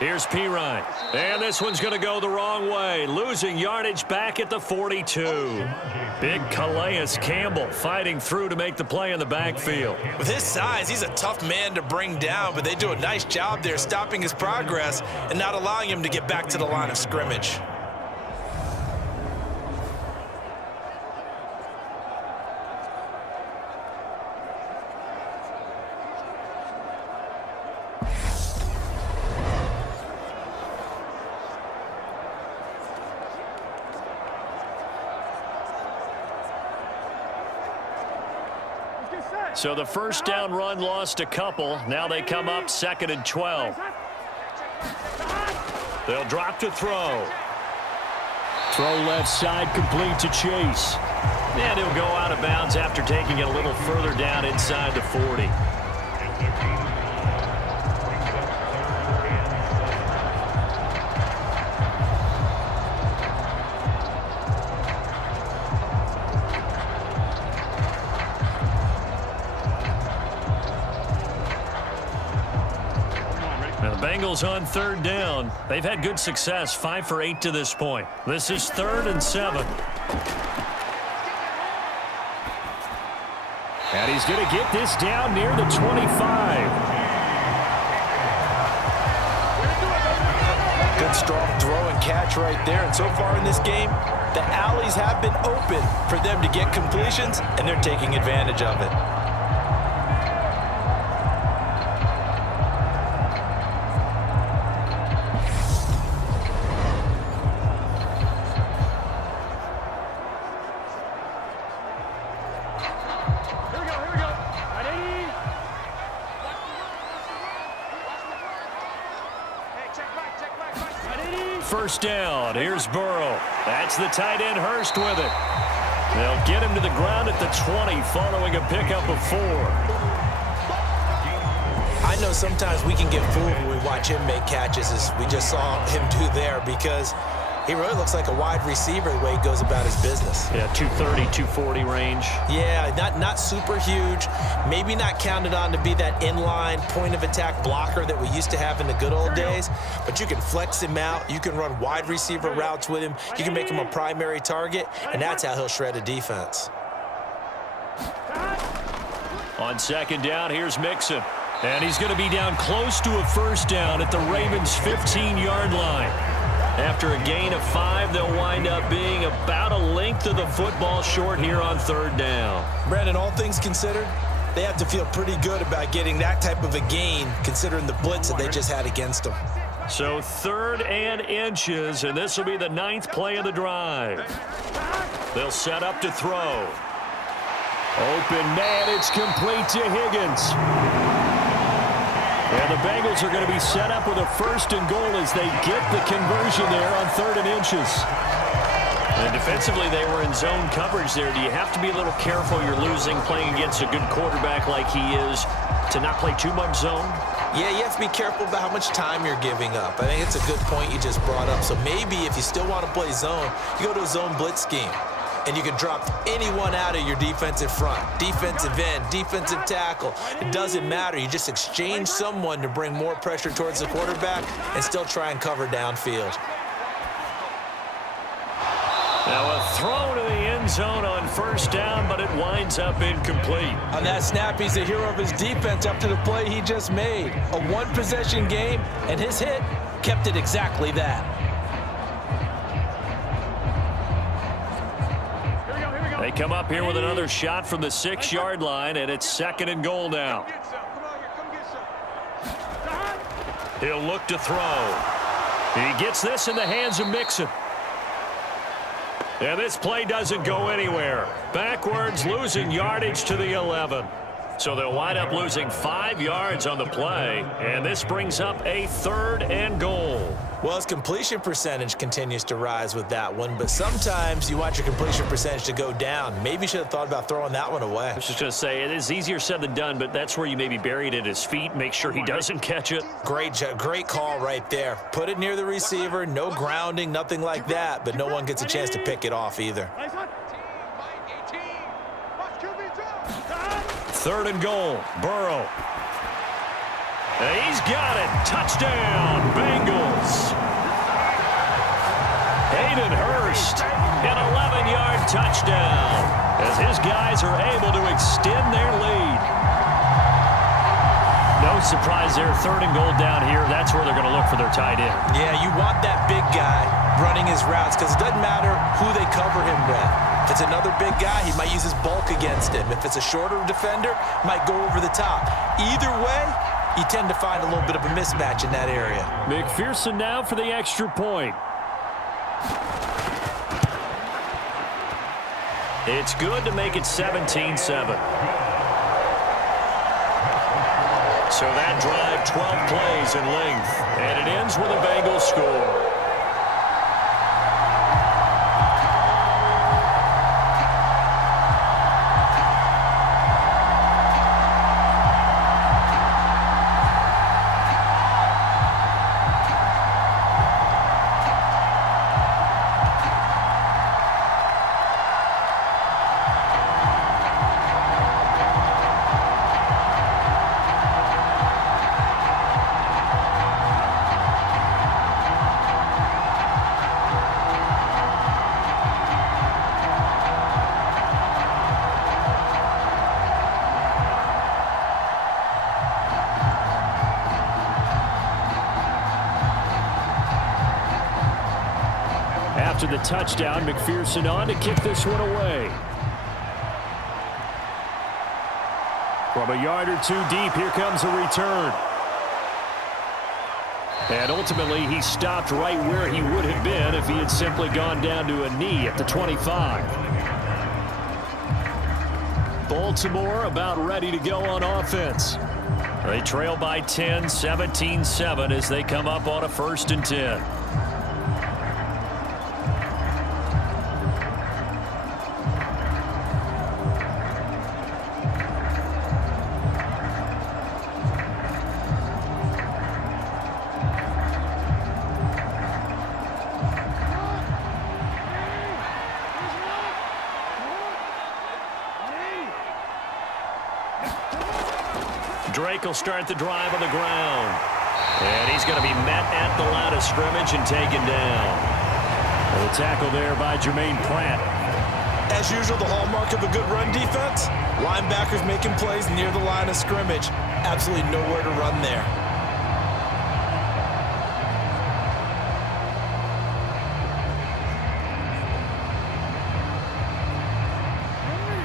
Here's Pirine. And this one's going to go the wrong way. Losing yardage back at the 42. Big Calais Campbell fighting through to make the play in the backfield. With his size, he's a tough man to bring down, but they do a nice job there stopping his progress and not allowing him to get back to the line of scrimmage. So the first down run lost a couple. Now they come up 2nd and 12. They'll drop to throw. Throw left side complete to Chase. And he'll go out of bounds after taking it a little further down inside the 40. Bengals on 3rd down. They've had good success, 5 for 8 to this point. This is 3rd and 7. And he's going to get this down near the 25. Good strong throw and catch right there. And so far in this game, the alleys have been open for them to get completions, and they're taking advantage of it. First down. Here's Burrow. That's the tight end Hurst with it. They'll get him to the ground at the 20 following a pickup of 4. I know sometimes we can get fooled when we watch him make catches, as we just saw him do there, because he really looks like a wide receiver the way he goes about his business. Yeah, 230, 240 range. Yeah, not super huge. Maybe not counted on to be that inline point-of-attack blocker that we used to have in the good old days. But you can flex him out. You can run wide receiver routes with him. You can make him a primary target, and that's how he'll shred a defense. On 2nd down, here's Mixon. And he's going to be down close to a first down at the Ravens' 15-yard line. After a gain of 5, they'll wind up being about a length of the football short here on 3rd down. Brandon, all things considered, they have to feel pretty good about getting that type of a gain, considering the blitz that they just had against them. So 3rd and inches, and this will be the 9th play of the drive. They'll set up to throw. Open man, it's complete to Higgins. And the Bengals are going to be set up with a 1st and goal as they get the conversion there on 3rd and inches. And defensively, they were in zone coverage there. Do you have to be a little careful? You're losing playing against a good quarterback like he is to not play too much zone? Yeah, you have to be careful about how much time you're giving up. I think it's a good point you just brought up. So maybe if you still want to play zone, you go to a zone blitz scheme. And you can drop anyone out of your defensive front, defensive end, defensive tackle. It doesn't matter. You just exchange someone to bring more pressure towards the quarterback and still try and cover downfield. Now a throw to the end zone on 1st down, but it winds up incomplete. On that snap, he's the hero of his defense after the play he just made. A one-possession game, and his hit kept it exactly that. They come up here with another shot from the 6-yard line, and it's 2nd and goal now. He'll look to throw. He gets this in the hands of Mixon. And this play doesn't go anywhere. Backwards, losing yardage to the 11. So they'll wind up losing 5 yards on the play, and this brings up a 3rd and goal. Well, his completion percentage continues to rise with that one, but sometimes you want your completion percentage to go down. Maybe you should have thought about throwing that one away. I was just going to say, it is easier said than done, but that's where you maybe bury it at his feet, make sure he doesn't catch it. Great call right there. Put it near the receiver, no grounding, nothing like that, but no one gets a chance to pick it off either. 3rd and goal, Burrow. He's got it. Touchdown, Bengals. Hayden Hurst, an 11-yard touchdown, as his guys are able to extend their lead. No surprise there, 3rd and goal down here. That's where they're going to look for their tight end. Yeah, you want that big guy running his routes because it doesn't matter who they cover him with. If it's another big guy, he might use his bulk against him. If it's a shorter defender, might go over the top. Either way, you tend to find a little bit of a mismatch in that area. McPherson now for the extra point. It's good to make it 17-7. So that drive, 12 plays in length, and it ends with a Bengals score. After the touchdown, McPherson on to kick this one away. From a yard or two deep, here comes a return. And ultimately, he stopped right where he would have been if he had simply gone down to a knee at the 25. Baltimore about ready to go on offense. They trail by 10, 17-7 as they come up on a 1st and 10. Drake will start the drive on the ground. And he's going to be met at the line of scrimmage and taken down. And the tackle there by Jermaine Pratt. As usual, the hallmark of a good run defense, linebackers making plays near the line of scrimmage. Absolutely nowhere to run there.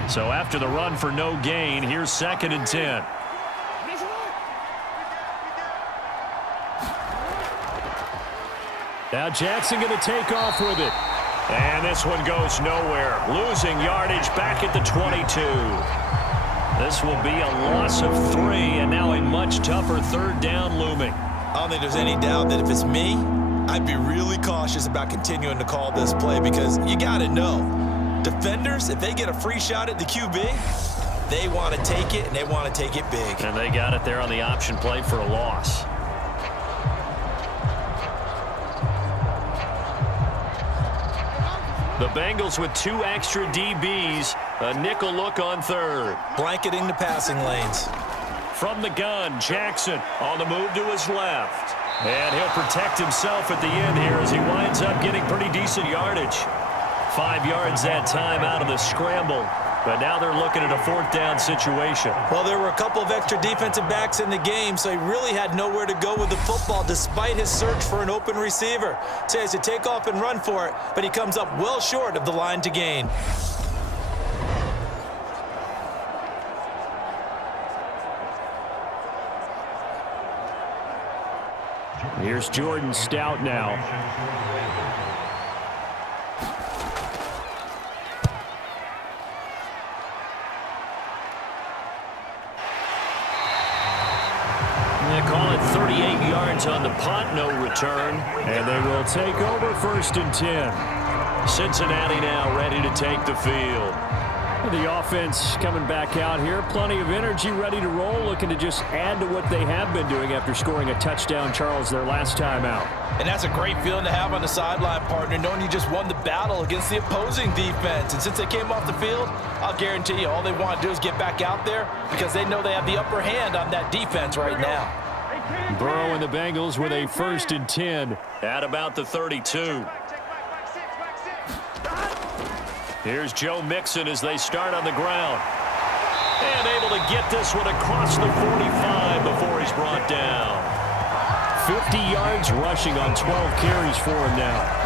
So after the run for no gain, here's 2nd and 10. Now Jackson going to take off with it. And this one goes nowhere. Losing yardage back at the 22. This will be a loss of 3, and now a much tougher 3rd down looming. I don't think there's any doubt that if it's me, I'd be really cautious about continuing to call this play because you got to know, defenders, if they get a free shot at the QB, they want to take it, and they want to take it big. And they got it there on the option play for a loss. The Bengals with 2 extra DBs, a nickel look on 3rd. Blanketing the passing lanes. From the gun, Jackson on the move to his left. And he'll protect himself at the end here as he winds up getting pretty decent yardage. 5 yards that time out of the scramble. But now they're looking at a 4th down situation. Well, there were a couple of extra defensive backs in the game, so he really had nowhere to go with the football despite his search for an open receiver. So he has to take off and run for it, but he comes up well short of the line to gain. Here's Jordan Stout now. They call it 38 yards on the punt, no return. And they will take over 1st and 10. Cincinnati now ready to take the field. The offense coming back out here. Plenty of energy, ready to roll, looking to just add to what they have been doing after scoring a touchdown, Charles, their last time out. And that's a great feeling to have on the sideline, partner, knowing you just won the battle against the opposing defense. And since they came off the field, I'll guarantee you all they want to do is get back out there because they know they have the upper hand on that defense right now. Burrow and the Bengals with a 1st and 10 at about the 32. Here's Joe Mixon as they start on the ground. And able to get this one across the 45 before he's brought down. 50 yards rushing on 12 carries for him now.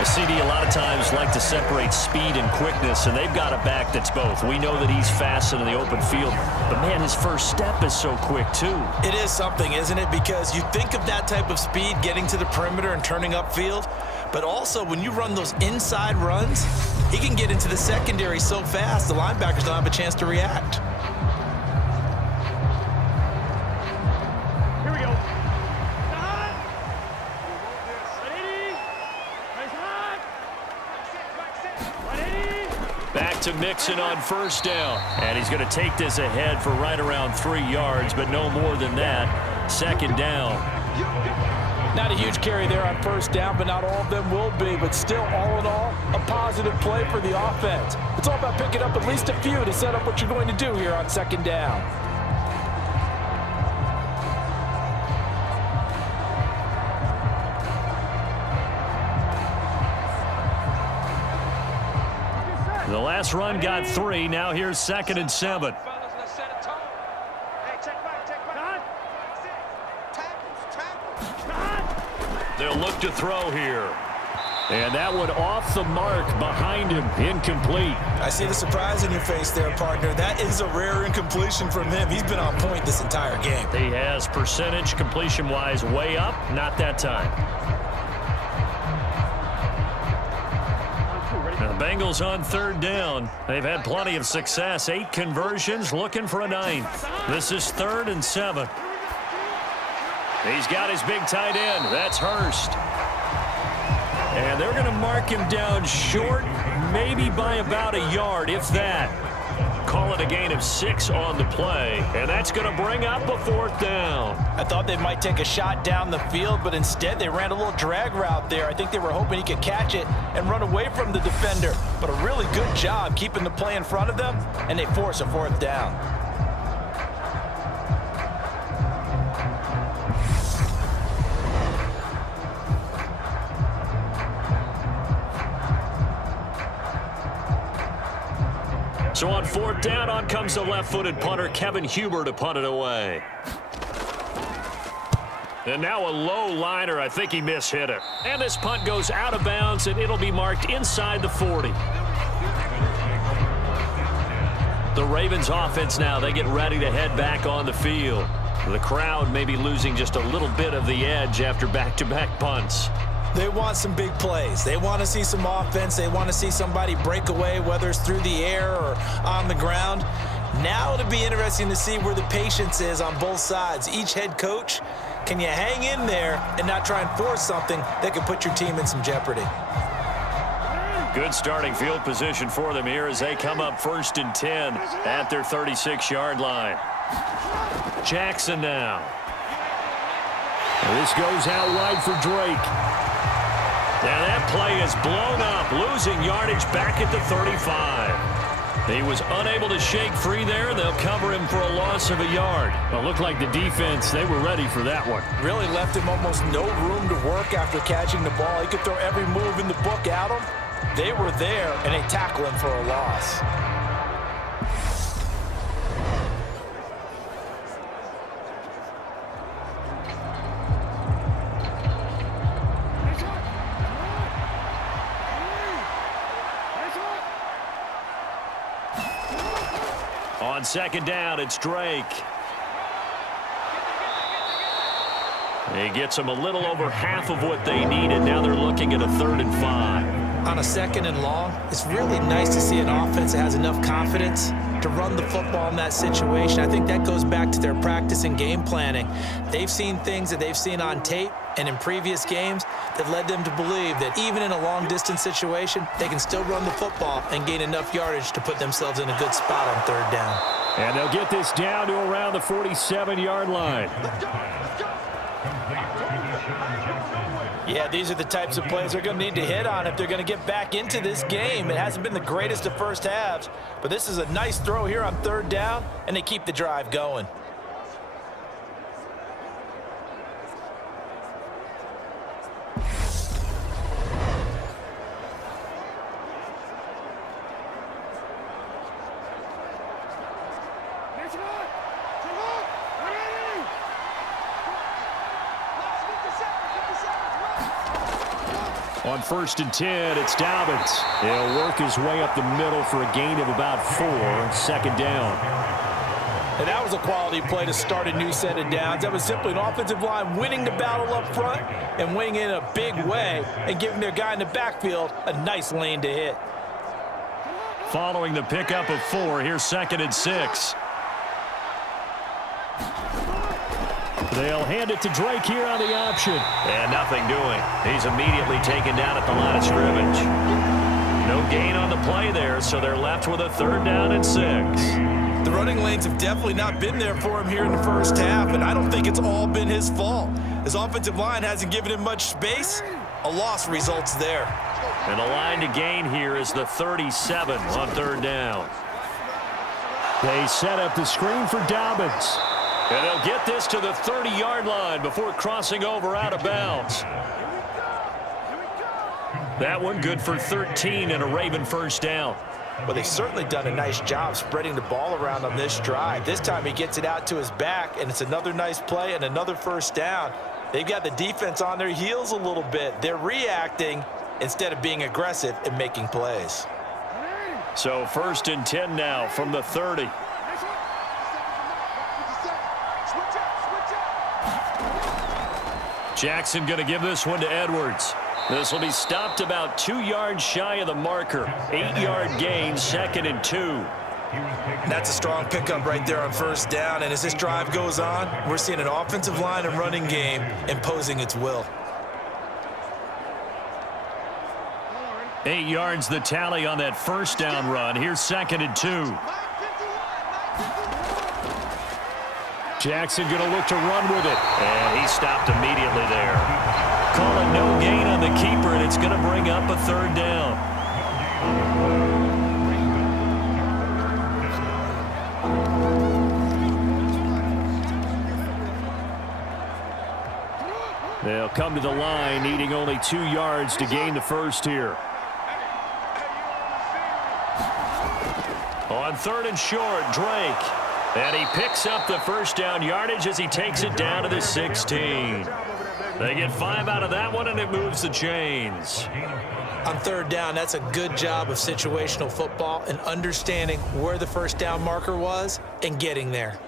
A CD a lot of times like to separate speed and quickness, and they've got a back that's both. We know that he's fast in the open field, but man, his first step is so quick too. It is something, isn't it? Because you think of that type of speed getting to the perimeter and turning upfield, but also when you run those inside runs, he can get into the secondary so fast the linebackers don't have a chance to react. Back to Mixon on 1st down. And he's going to take this ahead for right around 3 yards, but no more than that. 2nd down. Not a huge carry there on 1st down, but not all of them will be. But still, all in all, a positive play for the offense. It's all about picking up at least a few to set up what you're going to do here on 2nd down. The last run got 3. Now here's 2nd and 7. They'll look to throw here. And that one off the mark behind him. Incomplete. I see the surprise in your face there, partner. That is a rare incompletion from him. He's been on point this entire game. He has percentage completion-wise way up. Not that time. The Bengals on 3rd down. They've had plenty of success. 8 conversions, looking for a 9th. This is 3rd and 7. He's got his big tight end. That's Hurst. And they're going to mark him down short, maybe by about a yard, if that. Call it a gain of 6 on the play, and that's going to bring up a 4th down. I thought they might take a shot down the field, but instead they ran a little drag route there. I think they were hoping he could catch it and run away from the defender. But a really good job keeping the play in front of them, and they force a 4th down. So on 4th down, on comes the left-footed punter, Kevin Huber, to punt it away. And now a low liner. I think he mishit it. And this punt goes out of bounds, and it'll be marked inside the 40. The Ravens offense now, they get ready to head back on the field. The crowd may be losing just a little bit of the edge after back-to-back punts. They want some big plays. They want to see some offense. They want to see somebody break away, whether it's through the air or on the ground. Now it'll be interesting to see where the patience is on both sides. Each head coach, can you hang in there and not try and force something that could put your team in some jeopardy? Good starting field position for them here as they come up 1st and 10 at their 36-yard line. Jackson now. This goes out wide for Drake. Now that play is blown up, losing yardage back at the 35. He was unable to shake free there. They'll cover him for a loss of a yard. Well, it looked like the defense, they were ready for that one. Really left him almost no room to work after catching the ball. He could throw every move in the book at him. They were there, and they tackle him for a loss. On 2nd down, it's Drake. He gets them a little over half of what they needed. Now they're looking at a 3rd and 5. On a 2nd and long, it's really nice to see an offense that has enough confidence to run the football in that situation. I think that goes back to their practice and game planning. They've seen things that they've seen on tape and in previous games that led them to believe that even in a long-distance situation, they can still run the football and gain enough yardage to put themselves in a good spot on 3rd down. And they'll get this down to around the 47-yard line. Yeah, these are the types of plays they're going to need to hit on if they're going to get back into this game. It hasn't been the greatest of first halves, but this is a nice throw here on 3rd down, and they keep the drive going. On 1st and 10, it's Dobbins. He'll work his way up the middle for a gain of about 4. 2nd down. And that was a quality play to start a new set of downs. That was simply an offensive line winning the battle up front and winning in a big way and giving their guy in the backfield a nice lane to hit. Following the pickup of 4, here's 2nd and 6. They'll hand it to Drake here on the option. And nothing doing. He's immediately taken down at the line of scrimmage. No gain on the play there, so they're left with a 3rd down and 6. The running lanes have definitely not been there for him here in the first half, and I don't think it's all been his fault. His offensive line hasn't given him much space. A loss results there. And the line to gain here is the 37 on 3rd down. They set up the screen for Dobbins. And they'll get this to the 30-yard line before crossing over out of bounds. That one good for 13 and a Raven 1st down. Well, they've certainly done a nice job spreading the ball around on this drive. This time he gets it out to his back, and it's another nice play and another 1st down. They've got the defense on their heels a little bit. They're reacting instead of being aggressive and making plays. So 1st and 10 now from the 30. Jackson going to give this one to Edwards. This will be stopped about 2 yards shy of the marker. 8-yard gain, 2nd and 2. That's a strong pickup right there on 1st down, and as this drive goes on, we're seeing an offensive line and running game imposing its will. 8 yards the tally on that 1st down run. Here's 2nd and 2. Jackson going to look to run with it. And he stopped immediately there. Call it no gain on the keeper, and it's going to bring up a 3rd down. They'll come to the line, needing only 2 yards to gain the 1st here. On 3rd and short, Drake. And he picks up the 1st down yardage as he takes it down to the 16. They get 5 out of that one, and it moves the chains. On 3rd down, that's a good job of situational football and understanding where the 1st down marker was and getting there.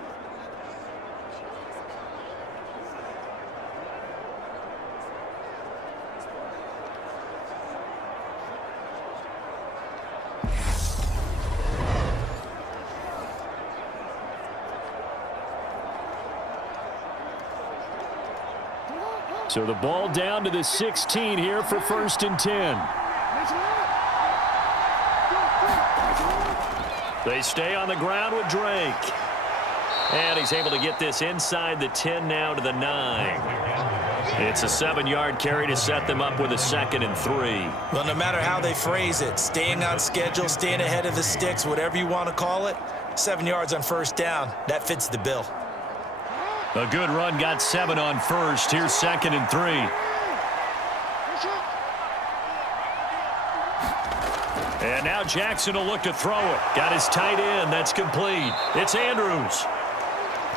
So the ball down to the 16 here for 1st and 10. They stay on the ground with Drake. And he's able to get this inside the 10 now to the 9. It's a 7-yard carry to set them up with a 2nd and 3. Well, no matter how they phrase it, staying on schedule, staying ahead of the sticks, whatever you want to call it, 7 yards on 1st down, that fits the bill. A good run, got 7 on 1st. Here's 2nd and 3. And now Jackson will look to throw it. Got his tight end. That's complete. It's Andrews.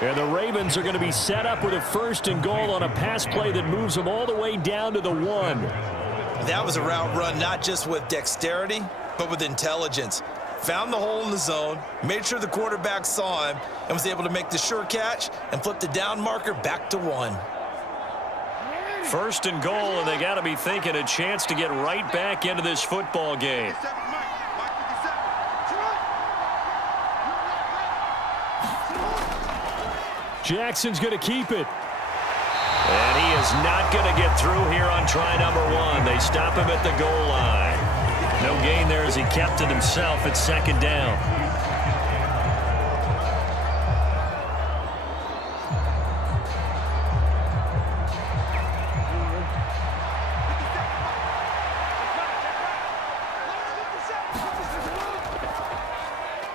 And the Ravens are going to be set up with a 1st and goal on a pass play that moves them all the way down to the 1. That was a route run not just with dexterity, but with intelligence. Found the hole in the zone, made sure the quarterback saw him, and was able to make the sure catch and flip the down marker back to 1. 1st and goal, and they got to be thinking a chance to get right back into this football game. Jackson's going to keep it. And he is not going to get through here on try number 1. They stop him at the goal line. No gain there as he kept it himself at 2nd down.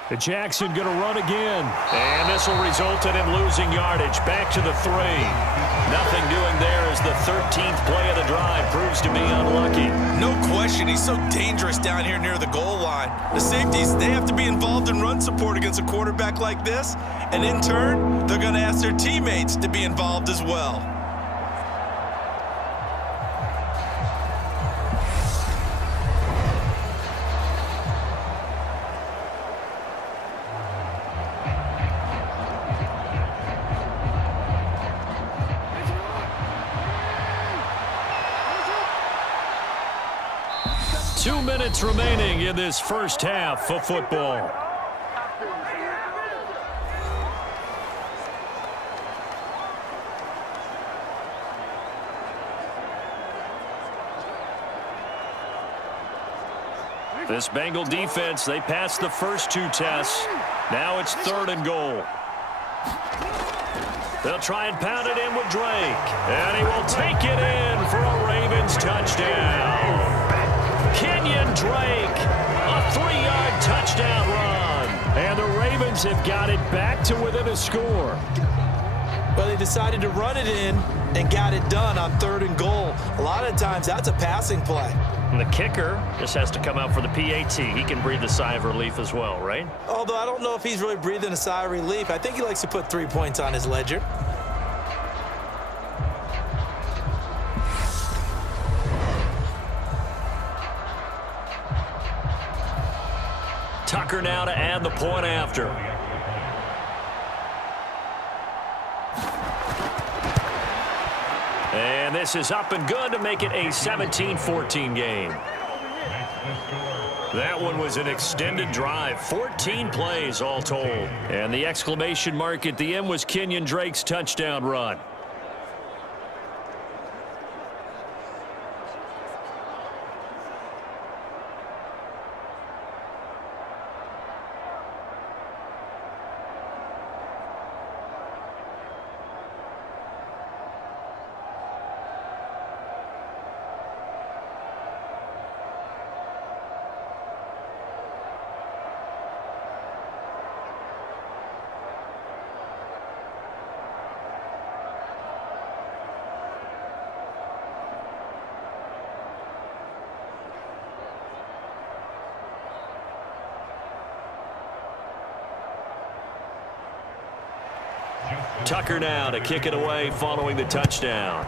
And Jackson going to run again. And this will result in him losing yardage. Back to the 3. Nothing doing there as the 13th play of the drive proves to be unlucky. No question, he's so dangerous down here near the goal line. The safeties, they have to be involved in run support against a quarterback like this. And in turn, they're going to ask their teammates to be involved as well. 2 minutes remaining in this first half of football. This Bengal defense, they passed the first 2 tests. Now it's 3rd and goal. They'll try and pound it in with Drake. And he will take it in for a Ravens touchdown. Kenyon Drake, a 3-yard touchdown run. And the Ravens have got it back to within a score. Well, they decided to run it in and got it done on 3rd and goal. A lot of times, that's a passing play. And the kicker just has to come out for the PAT. He can breathe a sigh of relief as well, right? Although I don't know if he's really breathing a sigh of relief. I think he likes to put 3 points on his ledger. Tucker now to add the point after. And this is up and good to make it a 17-14 game. That one was an extended drive, 14 plays all told. And the exclamation mark at the end was Kenyon Drake's touchdown run. Tucker now to kick it away following the touchdown.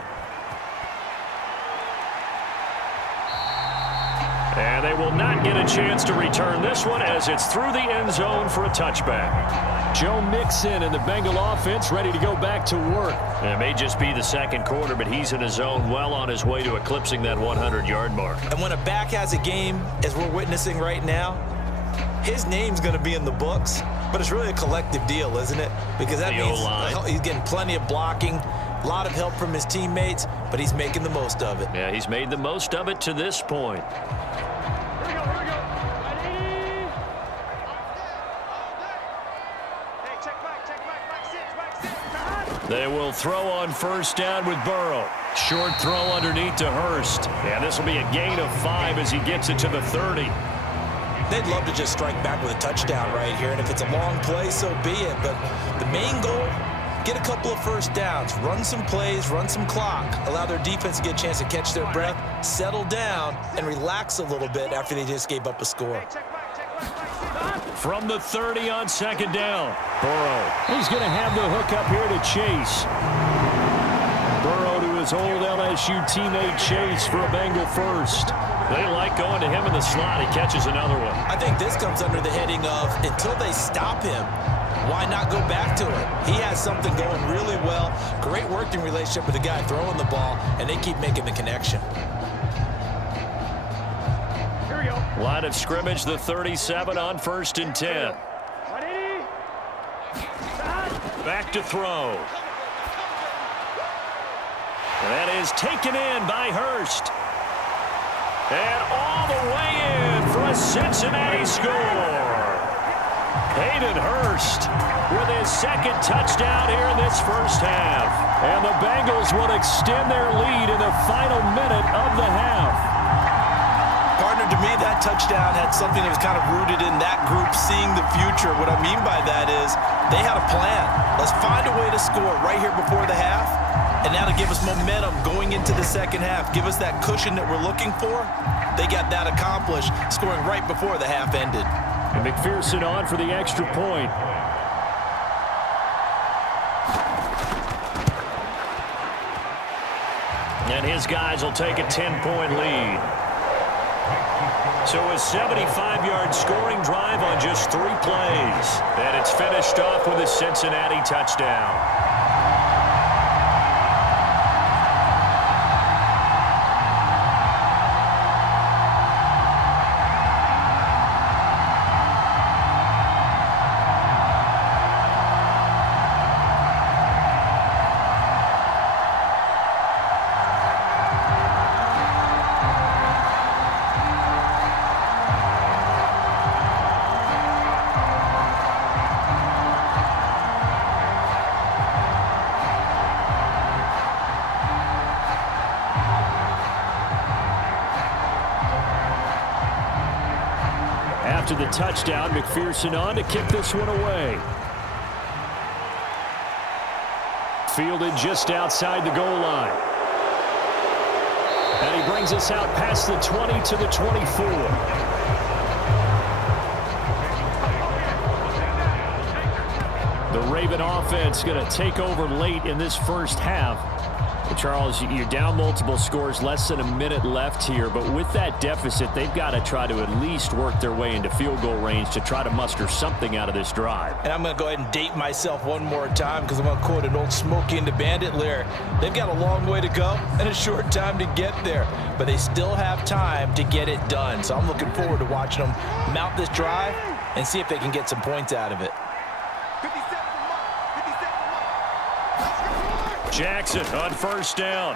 And they will not get a chance to return this one as it's through the end zone for a touchback. Joe Mixon and the Bengal offense ready to go back to work. And it may just be the second quarter, but he's in his zone well on his way to eclipsing that 100-yard mark. And when a back has a game, as we're witnessing right now, his name's going to be in the books. But it's really a collective deal, isn't it? Because that means he's getting plenty of blocking, a lot of help from his teammates, but he's making the most of it. Yeah, he's made the most of it to this point. Here we go. Ready? Hey, check back, 6. They will throw on first down with Burrow. Short throw underneath to Hurst. And this will be a gain of 5 as he gets it to the 30. They'd love to just strike back with a touchdown right here, and if it's a long play, so be it. But the main goal, get a couple of first downs, run some plays, run some clock, allow their defense to get a chance to catch their breath, settle down, and relax a little bit after they just gave up a score. From the 30 on second down, Burrow. He's going to have the hook up here to Chase. Burrow to his old LSU teammate Chase for a Bengal first. They like going to him in the slot. He catches another one. I think this comes under the heading of until they stop him, why not go back to it? He has something going really well. Great working relationship with the guy throwing the ball, and they keep making the connection. Here we go. Line of scrimmage, the 37 on 1st and 10. Ready? Back to throw. And that is taken in by Hurst. And all the way in for a Cincinnati score. Hayden Hurst with his second touchdown here in this first half. And the Bengals will extend their lead in the final minute of the half. Partner, to me, that touchdown had something that was kind of rooted in that group seeing the future. What I mean by that is they had a plan. Let's find a way to score right here before the half. And now to give us momentum going into the second half, give us that cushion that we're looking for. They got that accomplished, scoring right before the half ended. And McPherson on for the extra point. And his guys will take a 10-point lead. So a 75-yard scoring drive on just 3 plays. And it's finished off with a Cincinnati touchdown. after the touchdown. McPherson on to kick this one away. Fielded just outside the goal line. And he brings us out past the 20 to the 24. The Raven offense going to take over late in this first half. Charles, you're down multiple scores, less than a minute left here, but with that deficit, they've got to try to at least work their way into field goal range to try to muster something out of this drive. And I'm going to go ahead and date myself one more time because I'm going to quote an old Smokey and the Bandit lyric. They've got a long way to go and a short time to get there, but they still have time to get it done. So I'm looking forward to watching them mount this drive and see if they can get some points out of it. Jackson on first down.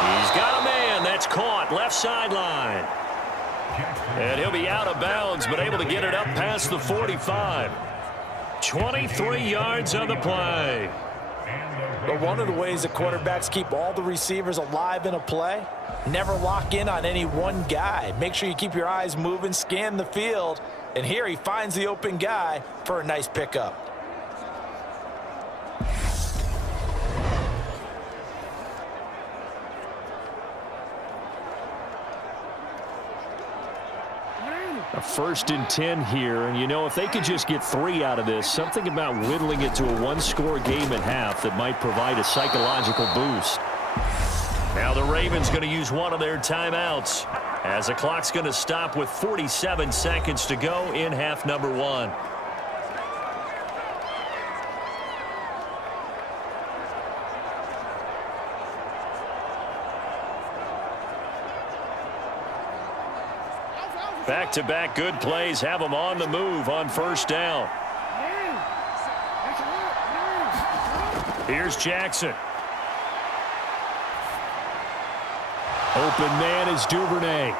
He's got a man. That's caught left sideline. And he'll be out of bounds, but able to get it up past the 45. 23 yards on the play. But one of the ways the quarterbacks keep all the receivers alive in a play, never lock in on any one guy. Make sure you keep your eyes moving, scan the field, and here he finds the open guy for a nice pickup. A 1st and 10 here, and you know, if they could just get 3 out of this, something about whittling it to a one-score game at half that might provide a psychological boost. Now the Ravens going to use one of their timeouts as the clock's going to stop with 47 seconds to go in half number 1. Back-to-back good plays have them on the move on first down. Here's Jackson. Open man is Duvernay.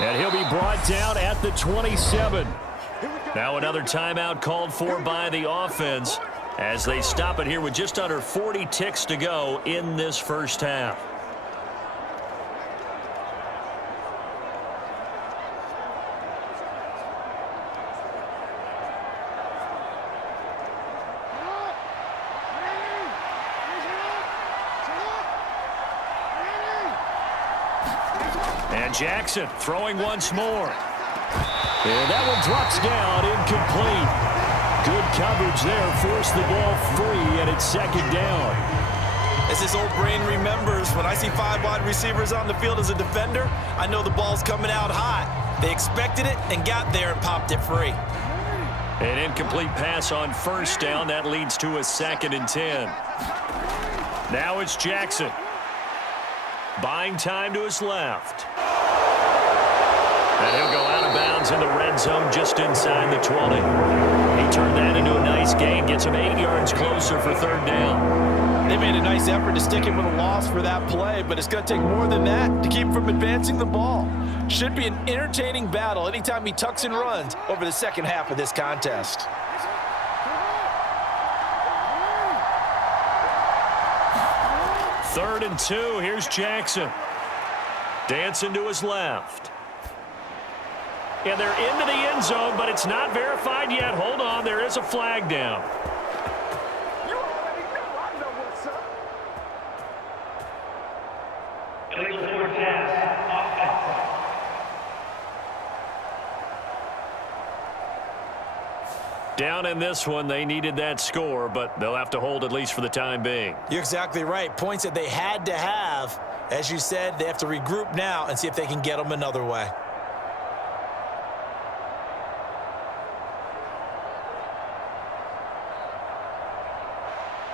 And he'll be brought down at the 27. Now another timeout called for by the offense as they stop it here with just under 40 ticks to go in this first half. And Jackson throwing once more. And that one drops down, incomplete. Good coverage there, forced the ball free, and it's 2nd down. As his old brain remembers, when I see 5 wide receivers on the field as a defender, I know the ball's coming out hot. They expected it and got there and popped it free. An incomplete pass on first down. That leads to a 2nd and 10. Now it's Jackson. Buying time to his left. And he'll go out of bounds in the red zone just inside the 20. He turned that into a nice gain, gets him 8 yards closer for 3rd down. They made a nice effort to stick him with a loss for that play, but it's going to take more than that to keep him from advancing the ball. Should be an entertaining battle anytime he tucks and runs over the second half of this contest. Third and 2. Here's Jackson. Dancing to his left. And they're into the end zone, but it's not verified yet. Hold on, there is a flag down. You already know I know what's up. Down in this one, they needed that score, but they'll have to hold at least for the time being. You're exactly right. Points that they had to have. As you said, they have to regroup now and see if they can get them another way.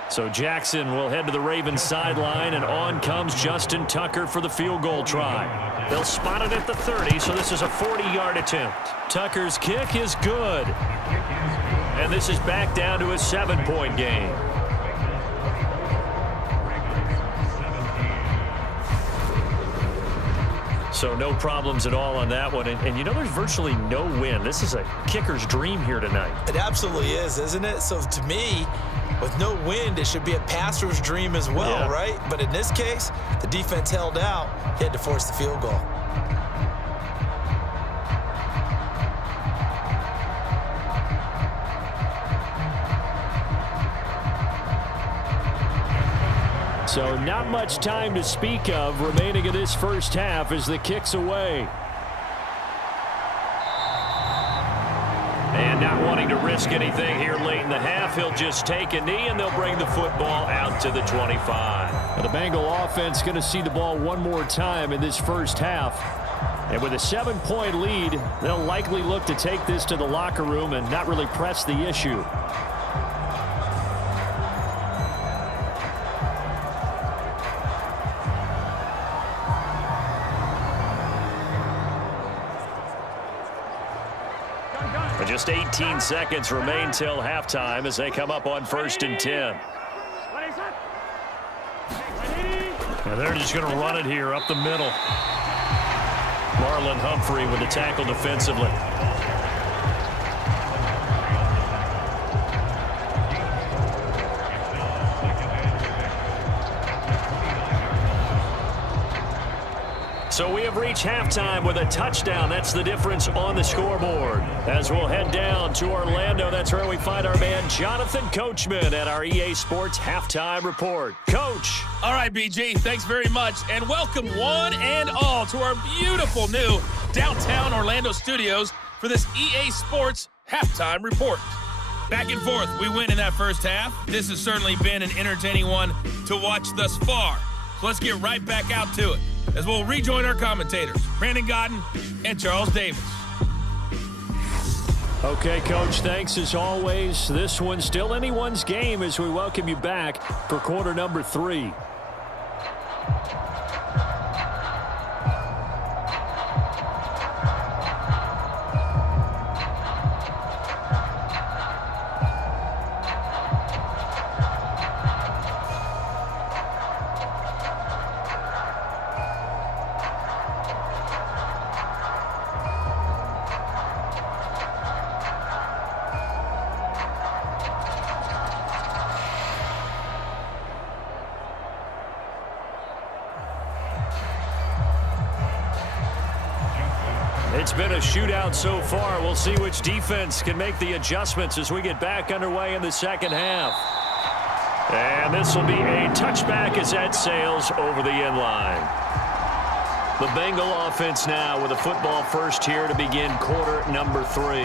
So Jackson will head to the Ravens sideline, and on comes Justin Tucker for the field goal try. They'll spot it at the 30, so this is a 40-yard attempt. Tucker's kick is good. And this is back down to a 7-point game. So no problems at all on that one. And you know, there's virtually no wind. This is a kicker's dream here tonight. It absolutely is, isn't it? So to me, with no wind, it should be a passer's dream as well, right? But in this case, the defense held out. He had to force the field goal. So not much time to speak of remaining in this first half as the kick's away. And not wanting to risk anything here late in the half, he'll just take a knee, and they'll bring the football out to the 25. Now the Bengal offense going to see the ball one more time in this first half. And with a 7-point lead, they'll likely look to take this to the locker room and not really press the issue. Just 18 seconds remain till halftime as they come up on 1st and 10. And they're just going to run it here up the middle. Marlon Humphrey with the tackle defensively. So we have reached halftime with a touchdown. That's the difference on the scoreboard. As we'll head down to Orlando, that's where we find our man Jonathan Coachman at our EA Sports Halftime Report. Coach. All right, BG, thanks very much. And welcome one and all to our beautiful new downtown Orlando studios for this EA Sports Halftime Report. Back and forth, we win in that first half. This has certainly been an entertaining one to watch thus far. So let's get right back out to it as we'll rejoin our commentators, Brandon Godden and Charles Davis. Okay, Coach, thanks as always. This one's still anyone's game as we welcome you back for quarter number 3. It's been a shootout so far. We'll see which defense can make the adjustments as we get back underway in the second half. And this will be a touchback as that sails over the end line. The Bengal offense now with a football first here to begin quarter number 3.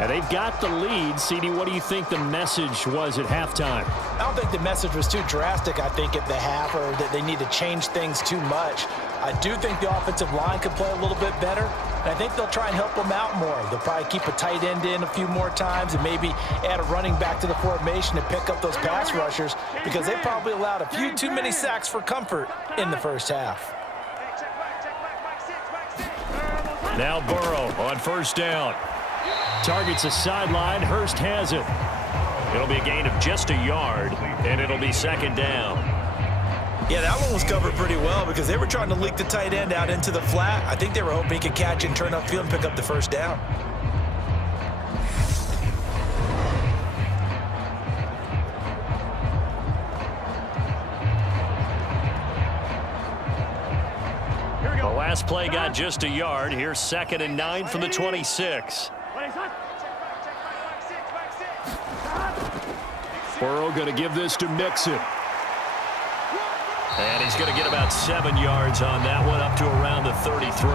And they've got the lead. CD, what do you think the message was at halftime? I don't think the message was too drastic, I think, at the half, or that they need to change things too much. I do think the offensive line could play a little bit better, and I think they'll try and help them out more. They'll probably keep a tight end in a few more times and maybe add a running back to the formation to pick up those pass rushers because they probably allowed a few too many sacks for comfort in the first half. Now Burrow on first down. Targets a sideline. Hurst has it. It'll be a gain of just a yard, and it'll be second down. Yeah, that one was covered pretty well because they were trying to leak the tight end out into the flat. I think they were hoping he could catch and turn upfield and pick up the first down. The last play got just a yard. Here's 2nd and 9 from the 26. Burrow going to give this to Mixon. And he's going to get about 7 yards on that one, up to around the 33.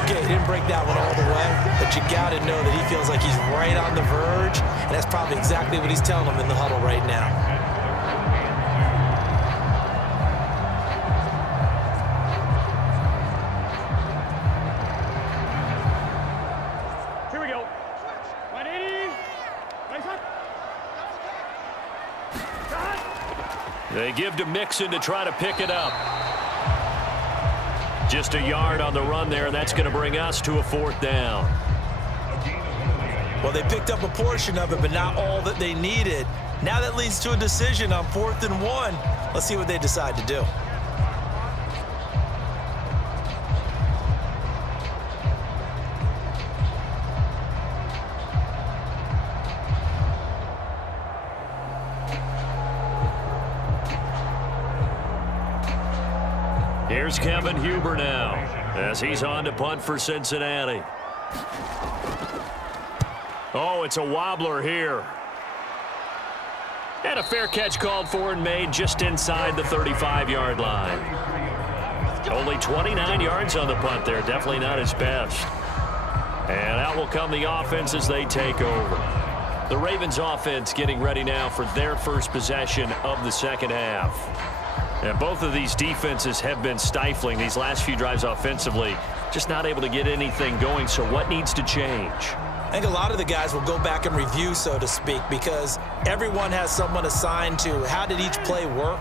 Okay, he didn't break that one all the way, but you got to know that he feels like he's right on the verge, and that's probably exactly what he's telling them in the huddle right now. Here we go. 180. They give to Mixon to try to pick it up. Just a yard on the run there, and that's going to bring us to a 4th down. Well, they picked up a portion of it, but not all that they needed. Now that leads to a decision on 4th and 1. Let's see what they decide to do. Here's Kevin Huber now as he's on to punt for Cincinnati. Oh, it's a wobbler here. And a fair catch called for and made just inside the 35-yard line. Only 29 yards on the punt there. Definitely not his best. And out will come the offense as they take over. The Ravens offense getting ready now for their first possession of the second half. And both of these defenses have been stifling these last few drives offensively. Just not able to get anything going. So what needs to change? I think a lot of the guys will go back and review, so to speak, because everyone has someone assigned to how did each play work.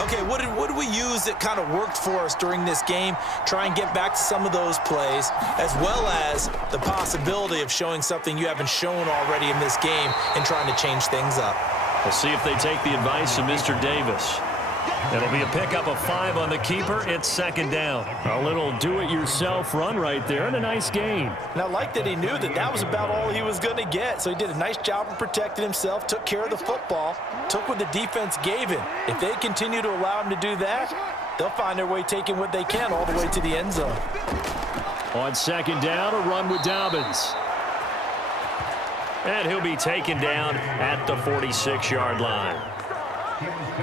Okay, what did we use that kind of worked for us during this game? Try and get back to some of those plays, as well as the possibility of showing something you haven't shown already in this game and trying to change things up. We'll see if they take the advice of Mr. Davis. It'll be a pickup of 5 on the keeper. It's second down. A little do-it-yourself run right there and a nice gain. And I like that he knew that that was about all he was going to get. So he did a nice job of protecting himself, took care of the football, took what the defense gave him. If they continue to allow him to do that, they'll find their way taking what they can all the way to the end zone. On second down, a run with Dobbins. And he'll be taken down at the 46-yard line.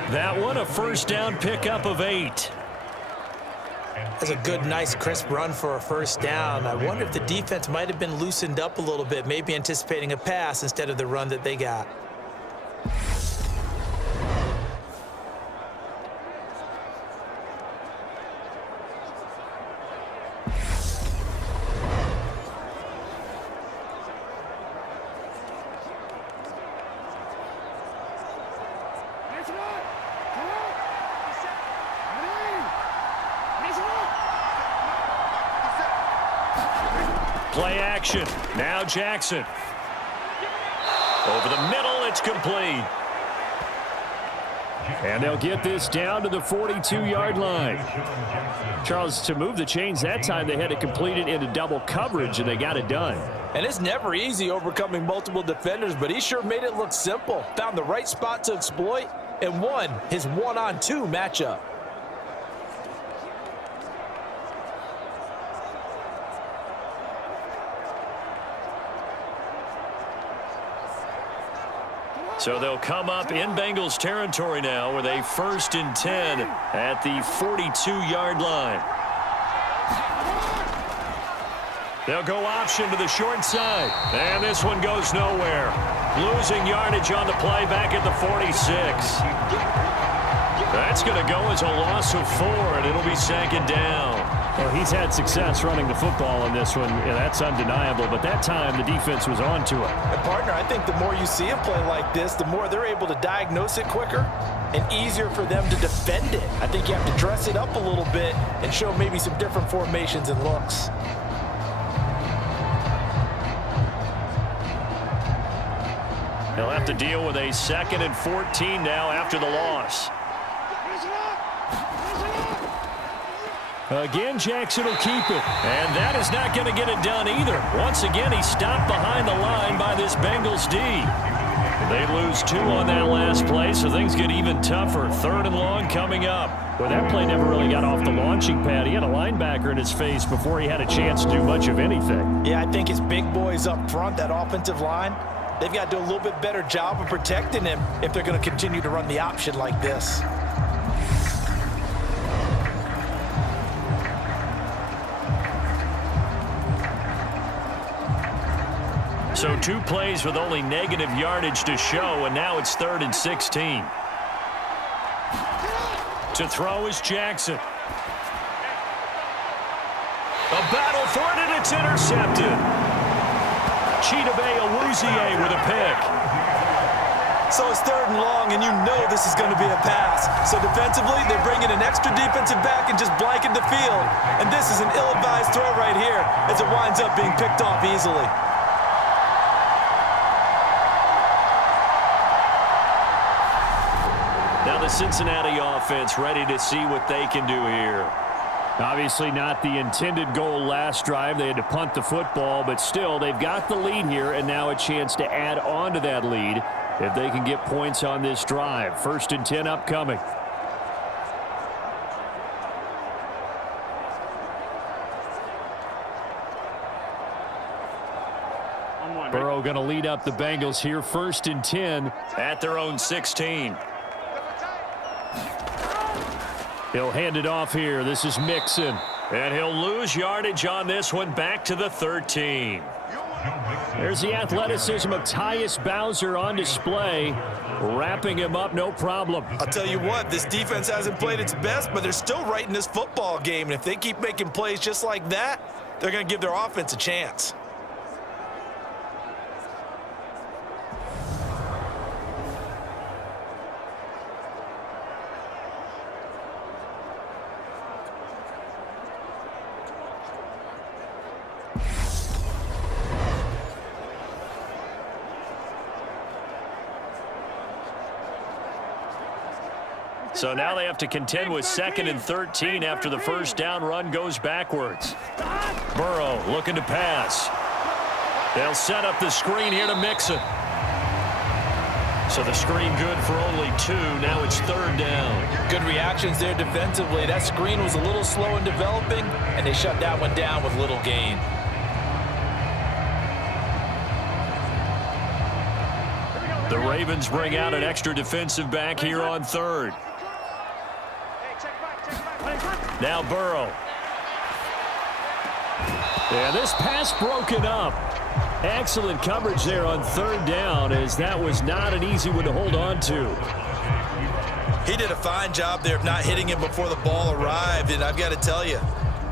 That one, a first down pickup of 8. That's a good, nice, crisp run for a first down. I wonder if the defense might have been loosened up a little bit, maybe anticipating a pass instead of the run that they got. Play action. Now Jackson. Over the middle, it's complete. And they'll get this down to the 42-yard line. Charles, to move the chains that time, they had to complete it into double coverage, and they got it done. And it's never easy overcoming multiple defenders, but he sure made it look simple. Found the right spot to exploit and won his one-on-two matchup. So they'll come up in Bengals territory now with a 1st and 10 at the 42-yard line. They'll go option to the short side. And this one goes nowhere. Losing yardage on the play back at the 46. That's going to go as a loss of 4, and it'll be second down. Well, he's had success running the football in this one. Yeah, that's undeniable. But that time, the defense was on to it. And partner, I think the more you see him play like this, the more they're able to diagnose it quicker and easier for them to defend it. I think you have to dress it up a little bit and show maybe some different formations and looks. They'll have to deal with a 2nd and 14 now after the loss. Again, Jackson will keep it. And that is not going to get it done either. Once again, he's stopped behind the line by this Bengals D. They lose 2 on that last play, so things get even tougher. 3rd and long coming up. Well, that play never really got off the launching pad. He had a linebacker in his face before he had a chance to do much of anything. Yeah, I think his big boys up front, that offensive line, they've got to do a little bit better job of protecting him if they're going to continue to run the option like this. So 2 plays with only negative yardage to show, and now it's 3rd and 16. To throw is Jackson. A battle for it, and it's intercepted. Chidobe Awuzie with a pick. So it's 3rd and long, and you know this is going to be a pass. So defensively, they bring in an extra defensive back and just blanket the field. And this is an ill-advised throw right here as it winds up being picked off easily. Now the Cincinnati offense ready to see what they can do here. Obviously not the intended goal last drive. They had to punt the football, but still they've got the lead here, and now a chance to add on to that lead if they can get points on this drive. 1st and 10 upcoming. Burrow going to lead up the Bengals here, 1st and 10 at their own 16. He'll hand it off here. This is Mixon. And he'll lose yardage on this one, back to the 13. There's the athleticism of Tyus Bowser on display. Wrapping him up, no problem. I'll tell you what, this defense hasn't played its best, but they're still right in this football game. And if they keep making plays just like that, they're going to give their offense a chance. So now they have to contend with 2nd and 13 after the first down run goes backwards. Burrow looking to pass. They'll set up the screen here to Mixon. So the screen good for only 2. Now it's 3rd down. Good reactions there defensively. That screen was a little slow in developing, and they shut that one down with little gain. The Ravens bring out an extra defensive back here on 3rd. Now Burrow. Yeah, this pass broken up. Excellent coverage there on 3rd down, as that was not an easy one to hold on to. He did a fine job there of not hitting him before the ball arrived, and I've got to tell you,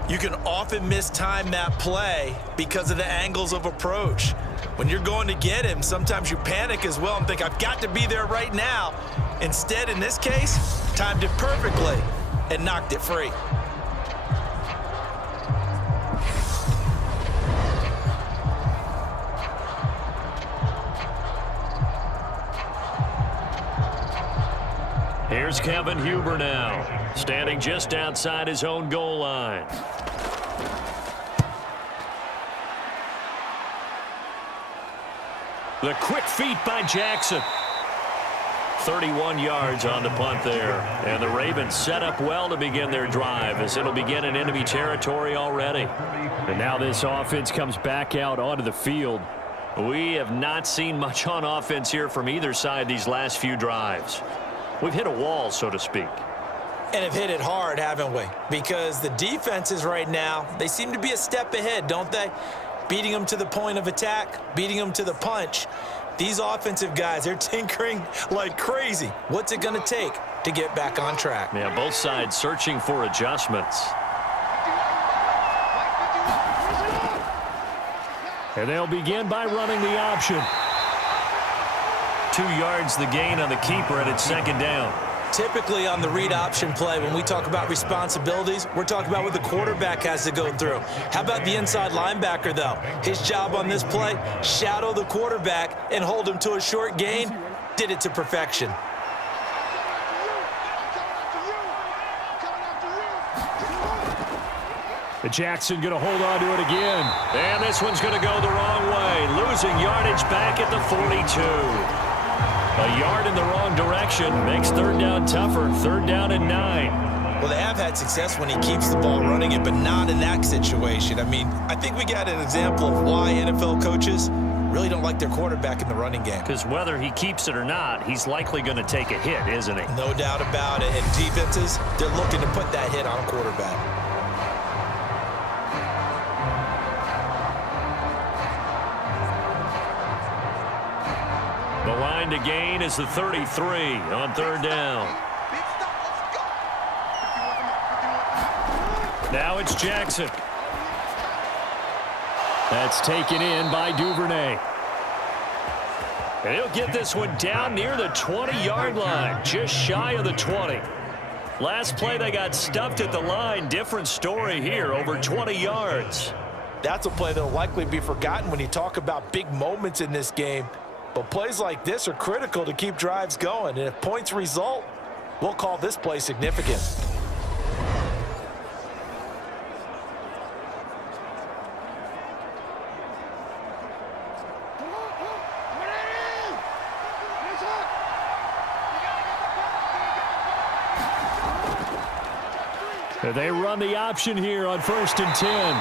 you can often mistime that play because of the angles of approach. When you're going to get him, sometimes you panic as well and think, I've got to be there right now. Instead, in this case, timed it perfectly and knocked it free. Here's Kevin Huber now, standing just outside his own goal line. The quick feet by Jackson. 31 yards on the punt there. And the Ravens set up well to begin their drive, as it'll begin in enemy territory already. And now this offense comes back out onto the field. We have not seen much on offense here from either side these last few drives. We've hit a wall, so to speak. And have hit it hard, haven't we? Because the defenses right now, they seem to be a step ahead, don't they? Beating them to the point of attack, beating them to the punch. These offensive guys, they're tinkering like crazy. What's it going to take to get back on track? Yeah, both sides searching for adjustments. And they'll begin by running the option. 2 yards the gain on the keeper, and it's 2nd down. Typically on the read option play, when we talk about responsibilities, we're talking about what the quarterback has to go through. How about the inside linebacker, though? His job on this play, shadow the quarterback and hold him to a short gain. Did it to perfection. Jackson going to hold on to it again. And this one's going to go the wrong way, losing yardage back at the 42. A yard in the wrong direction makes 3rd down tougher. 3rd down and 9. Well, they have had success when he keeps the ball running it, but not in that situation. I mean, I think we got an example of why NFL coaches really don't like their quarterback in the running game. Because whether he keeps it or not, he's likely going to take a hit, isn't he? No doubt about it. And defenses, they're looking to put that hit on a quarterback. The line to gain is the 33 on 3rd down. Now it's Jackson. That's taken in by Duvernay. And he'll get this one down near the 20-yard line, just shy of the 20. Last play they got stuffed at the line. Different story here, over 20 yards. That's a play that will likely be forgotten when you talk about big moments in this game. But plays like this are critical to keep drives going. And if points result, we'll call this play significant. They run the option here on 1st and 10.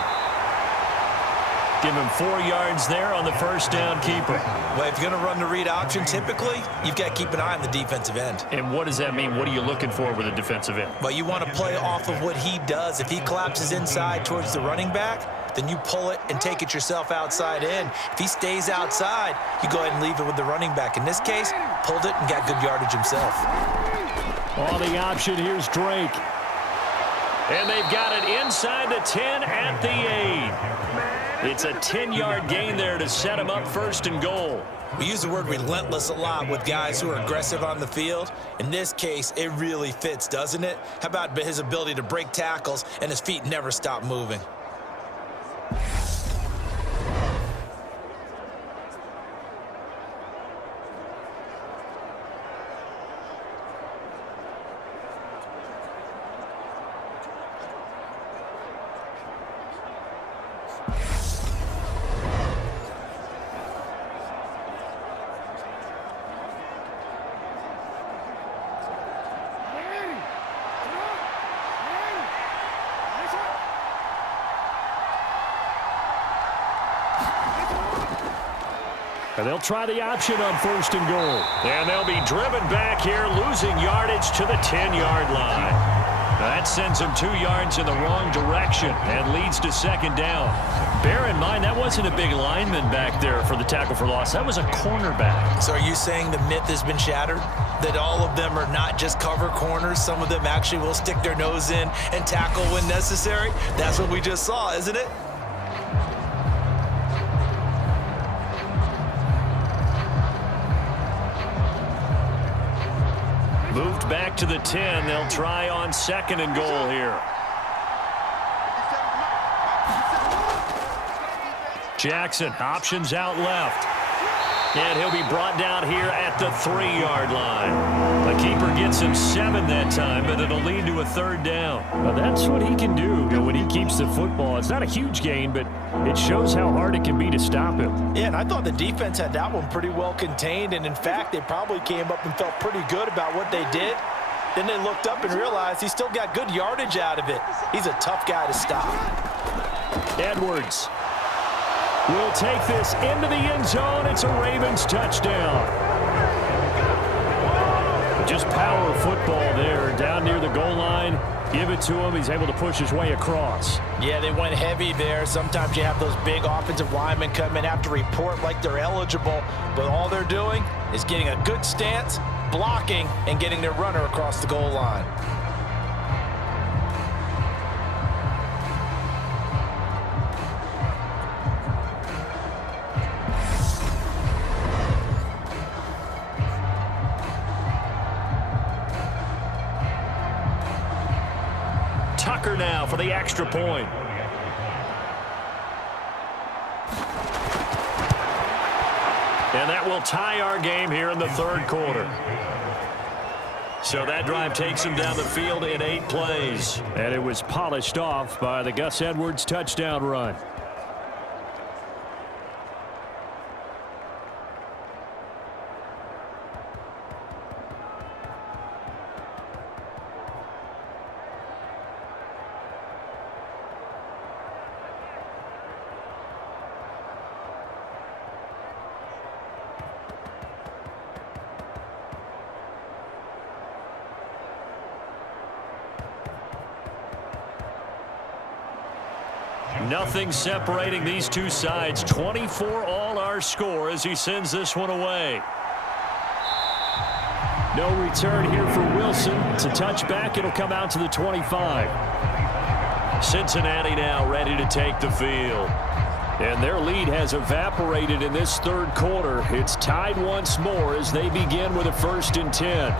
Give him 4 yards there on the first down keeper. Well, if you're going to run the read option, typically, you've got to keep an eye on the defensive end. And what does that mean? What are you looking for with a defensive end? Well, you want to play off of what he does. If he collapses inside towards the running back, then you pull it and take it yourself outside in. If he stays outside, you go ahead and leave it with the running back. In this case, pulled it and got good yardage himself. On the option, here's Drake. And they've got it inside the 10 at the 8. It's a 10-yard gain there to set him up first and goal. We use the word relentless a lot with guys who are aggressive on the field. In this case, it really fits, doesn't it? How about his ability to break tackles and his feet never stop moving? And they'll try the option on first and goal. And they'll be driven back here, losing yardage to the 10-yard line. That sends them 2 yards in the wrong direction and leads to second down. Bear in mind, that wasn't a big lineman back there for the tackle for loss. That was a cornerback. So are you saying the myth has been shattered? That all of them are not just cover corners? Some of them actually will stick their nose in and tackle when necessary? That's what we just saw, isn't it? Moved back to the 10. They'll try on second and goal here. Jackson, options out left. And he'll be brought down here at the 3-yard line. The keeper gets him 7 that time, but it'll lead to a third down. Well, that's what he can do, when he keeps the football. It's not a huge gain, but it shows how hard it can be to stop him. Yeah, and I thought the defense had that one pretty well contained, and in fact, they probably came up and felt pretty good about what they did. Then they looked up and realized he still got good yardage out of it. He's a tough guy to stop. Edwards will take this into the end zone. It's a Ravens touchdown. Just power football there down near the goal line. Give it to him. He's able to push his way across. Yeah, they went heavy there. Sometimes you have those big offensive linemen come in, have to report like they're eligible, but all they're doing is getting a good stance, blocking, and getting their runner across the goal line. Tucker now for the extra point. And that will tie our game here in the third quarter. So that drive takes him down the field in 8 plays. And it was polished off by the Gus Edwards touchdown run. Nothing separating these two sides. 24 all our score as he sends this one away. No return here for Wilson. It's a touchback. It'll come out to the 25. Cincinnati now ready to take the field. And their lead has evaporated in this third quarter. It's tied once more as they begin with a 1st and 10.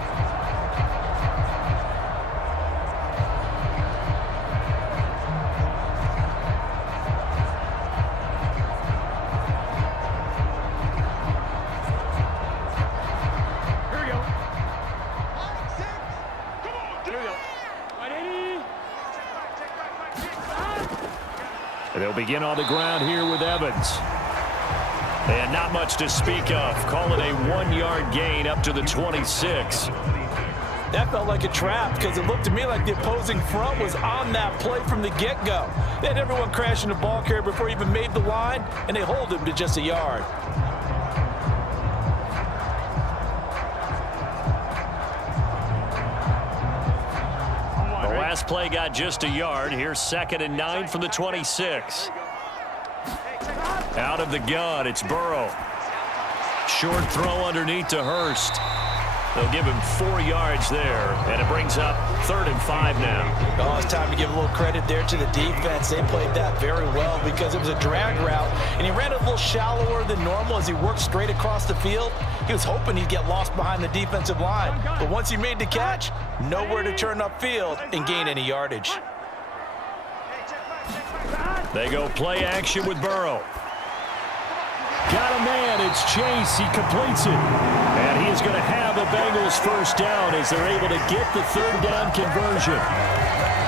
They'll begin on the ground here with Evans. And not much to speak of. Call it a 1-yard gain up to the 26. That felt like a trap because it looked to me like the opposing front was on that play from the get-go. They had everyone crashing the ball carrier before he even made the line, and they hold him to just a yard. The last play got just a yard. Here's 2nd and 9 from the 26. Out of the gun, it's Burrow. Short throw underneath to Hurst. They'll give him 4 yards there, and it brings up 3rd and 5 now. Oh, it's time to give a little credit there to the defense. They played that very well because it was a drag route, and he ran a little shallower than normal as he worked straight across the field. He was hoping he'd get lost behind the defensive line, but once he made the catch, nowhere to turn upfield and gain any yardage. They go play action with Burrow. Got a man. It's Chase. He completes it. And he is going to have a Bengals first down as they're able to get the 3rd down conversion.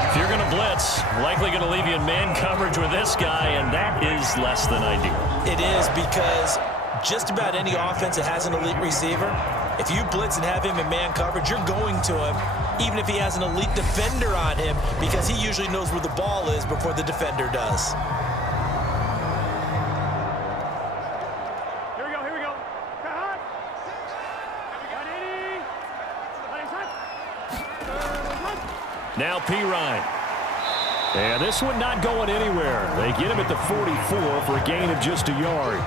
If you're going to blitz, likely going to leave you in man coverage with this guy, and that is less than ideal. It is because just about any offense that has an elite receiver, if you blitz and have him in man coverage, you're going to him, even if he has an elite defender on him, because he usually knows where the ball is before the defender does. Now Pirine. And this one not going anywhere. They get him at the 44 for a gain of just a yard.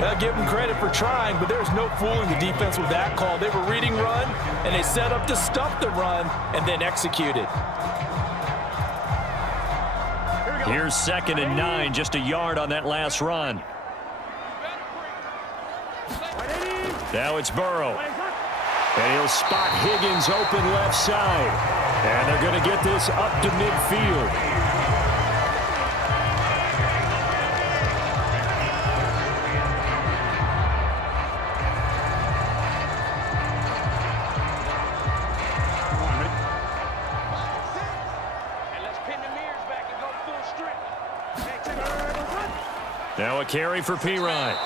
I'll give them credit for trying, but there's no fooling the defense with that call. They were reading run, and they set up to stuff the run and then executed. Here's 2nd and 9, just a yard on that last run. Now it's Burrow. And he'll spot Higgins open left side. And they're going to get this up to midfield. Now a carry for Pirine.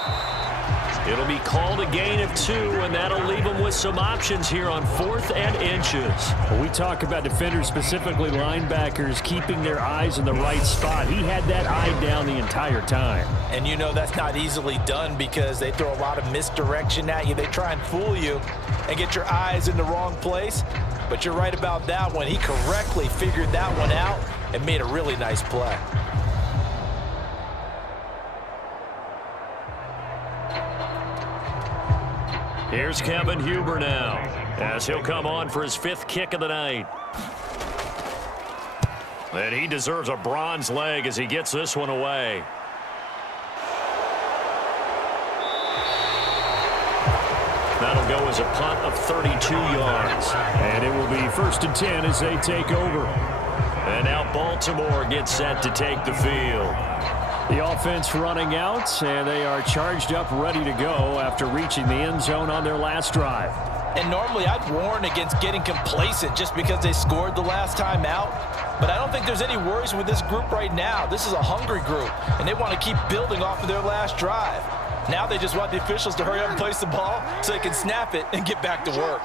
It'll be called a gain of 2, and that'll leave them with some options here on 4th and inches. When we talk about defenders, specifically linebackers, keeping their eyes in the right spot. He had that eye down the entire time. And you know that's not easily done because they throw a lot of misdirection at you. They try and fool you and get your eyes in the wrong place. But you're right about that one. He correctly figured that one out and made a really nice play. Here's Kevin Huber now, as he'll come on for his 5th kick of the night. And he deserves a bronze leg as he gets this one away. That'll go as a punt of 32 yards. And it will be 1st and 10 as they take over. And now Baltimore gets set to take the field. The offense running out, and they are charged up, ready to go after reaching the end zone on their last drive. And normally I'd warn against getting complacent just because they scored the last time out. But I don't think there's any worries with this group right now. This is a hungry group, and they want to keep building off of their last drive. Now they just want the officials to hurry up and place the ball so they can snap it and get back to work.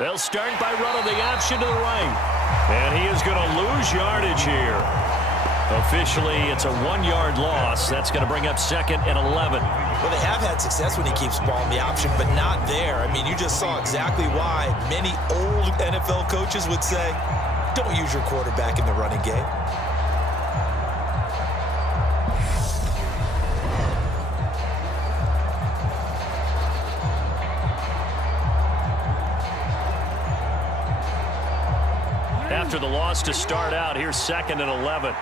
They'll start by running the option to the right. And he is going to lose yardage here. Officially, it's a 1-yard loss. That's going to bring up 2nd and 11. Well, they have had success when he keeps the ball in the option, but not there. I mean, you just saw exactly why many old NFL coaches would say, don't use your quarterback in the running game. After the loss to start out, here's 2nd and 11.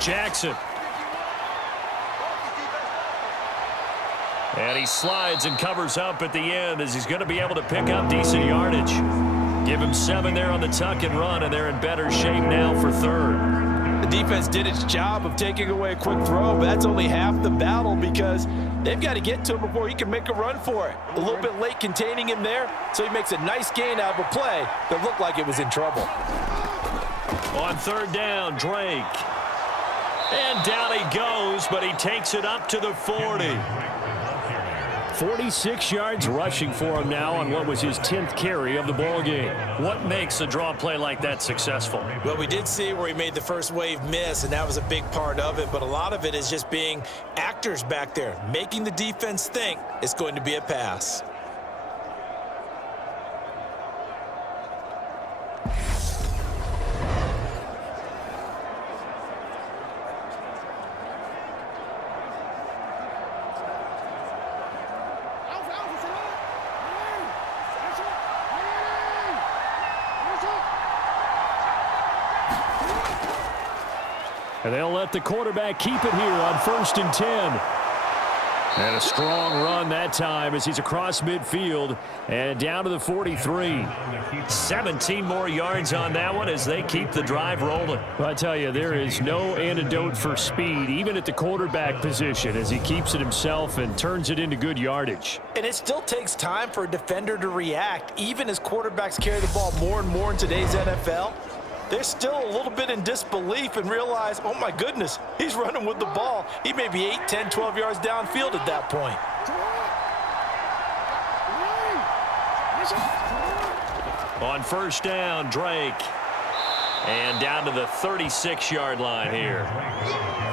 Jackson. And he slides and covers up at the end as he's going to be able to pick up decent yardage. Give him 7 there on the tuck and run, and they're in better shape now for 3rd. The defense did its job of taking away a quick throw, but that's only half the battle because they've got to get to him before he can make a run for it. A little bit late containing him there, so he makes a nice gain out of a play that looked like it was in trouble. On 3rd down, Drake. And down he goes, but he takes it up to the 40. 46 yards rushing for him now on what was his 10th carry of the ball game. What makes a draw play like that successful? Well, we did see where he made the first wave miss, and that was a big part of it, but a lot of it is just being actors back there, making the defense think it's going to be a pass. And they'll let the quarterback keep it here on 1st and 10. And a strong run that time as he's across midfield and down to the 43. 17 more yards on that one as they keep the drive rolling. Well, I tell you, there is no antidote for speed, even at the quarterback position, as he keeps it himself and turns it into good yardage. And it still takes time for a defender to react, even as quarterbacks carry the ball more and more in today's NFL. They're still a little bit in disbelief and realize, oh my goodness, he's running with the ball. He may be 8, 10, 12 yards downfield at that point. On 1st down, Drake. And down to the 36-yard line here.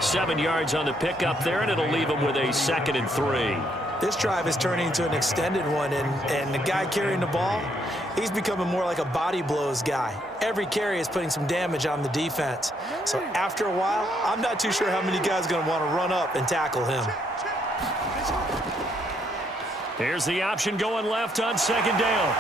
7 yards on the pickup there, and it'll leave him with a 2nd and 3. This drive is turning into an extended one, and the guy carrying the ball, he's becoming more like a body blows guy. Every carry is putting some damage on the defense. So after a while, I'm not too sure how many guys are going to want to run up and tackle him. Here's the option going left on 2nd down.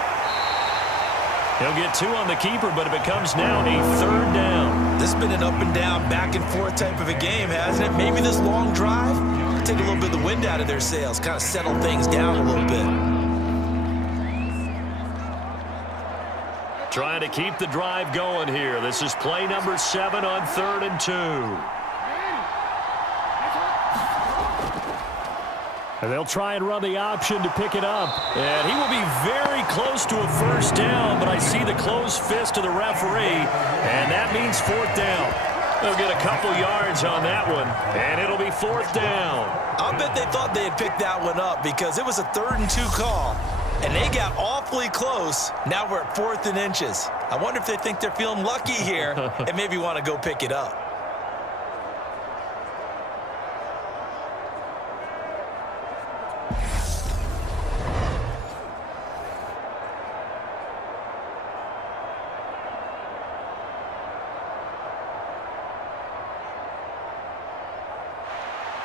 He'll get 2 on the keeper, but it becomes now a 3rd down. This has been an up and down, back and forth type of a game, hasn't it? Maybe this long drive take a little bit of the wind out of their sails, kind of settle things down a little bit. Trying to keep the drive going here. This is play number 7 on 3rd and 2. And they'll try and run the option to pick it up. And he will be very close to a 1st down, but I see the closed fist of the referee, and that means 4th down. They'll get a couple yards on that one, and it'll be 4th down. I'll bet they thought they had picked that one up because it was a 3rd and 2 call, and they got awfully close. Now we're at 4th and inches. I wonder if they think they're feeling lucky here and maybe want to go pick it up.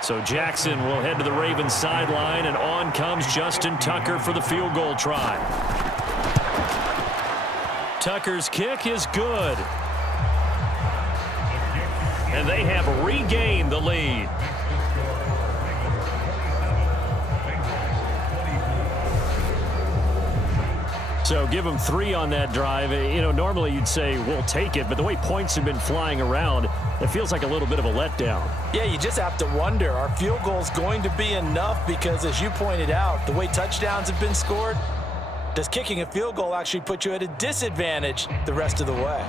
So Jackson will head to the Ravens sideline, and on comes Justin Tucker for the field goal try. Tucker's kick is good. And they have regained the lead. So give them 3 on that drive. You know, normally you'd say, we'll take it, but the way points have been flying around, it feels like a little bit of a letdown. Yeah, you just have to wonder, are field goals going to be enough? Because as you pointed out, the way touchdowns have been scored, does kicking a field goal actually put you at a disadvantage the rest of the way?